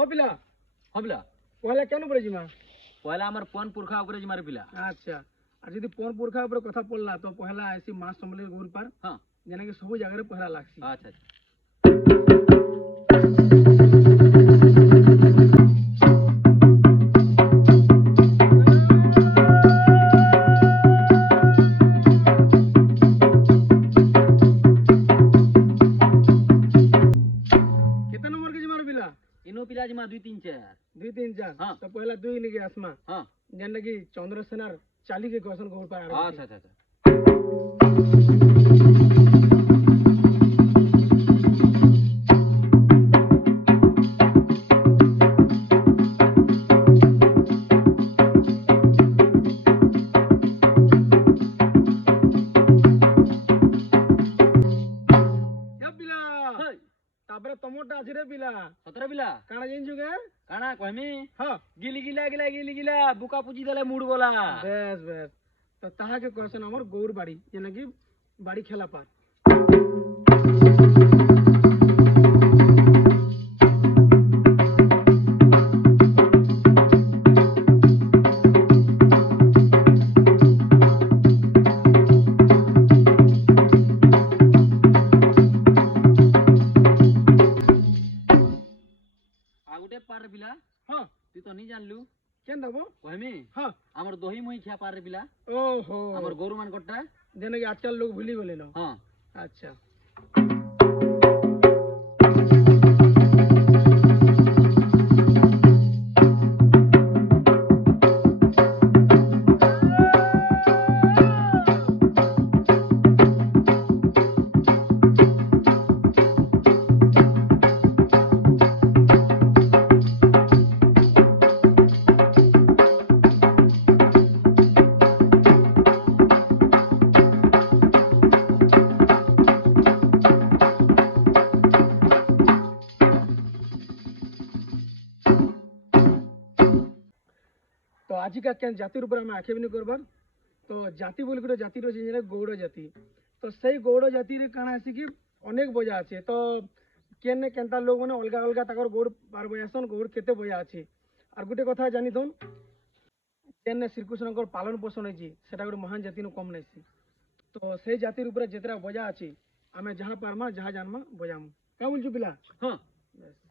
हो पिला हाँ पिला पहला केन ऊपर जिमा पहला हमार पन पुरखा ऊपर जिमारे पिला अच्छा और यदि पन पुरखा ऊपर कथा पड़ला तो पहला ऐसी मां समले गुर पर हाँ जेना कि सब जगह रे पहला लागसी अच्छा अच्छा कितना नंबर के जिमार पिला इनो पिला जिमा 2 3 4 2 3 4 हाँ तो पहला 2 निके आसमा हाँ जेना कि चंद्रसेनार चाली के क्वेश्चन गुर पर आ अच्छा अच्छा अच्छा या पिला हाय तापर तमोटा अछि रे पिला 17 पिला काना जिंजु के काना कहमी हां गिली गिला बुका पूजी देले मूड बोला बेस बेस तो ताहा के क्वेश्चन हमर गौर बाड़ी जेना कि बाड़ी खेला पार आ गुटे पार रे पिला हां तू तो नहीं जानलू केन दबो कहमी हां हमर दही मुही खिया पार रे पिला ओहो हमर गोरु मान कट्टा जेना कि आजकल लोग भूली गेले लो हां अच्छा तो आजिका केन जातिर ऊपर हम आखे भी नहीं करबार तो जाति बोल गुटे जाति रो जे गौड़ जाति तो सही गौड़ जाति रे काना आसी कि अनेक बजा আছে तो केन केनता लोग माने अलगा अलगा ताकर गौड़ पार बयासन गौड़ केते बजा আছে আর গুटे কথা জানি থন কেন শ্রীকৃষ্ণଙ୍କର পালন পোষণ হইছি সেটা ଗୋଟେ মহান জাতি नु কম নাইছি তো সেই জাতির উপরে যেতরা বজা আছে আমি যাহা পারমা যাহা জানমা বজামু কা বলছু পিলা हां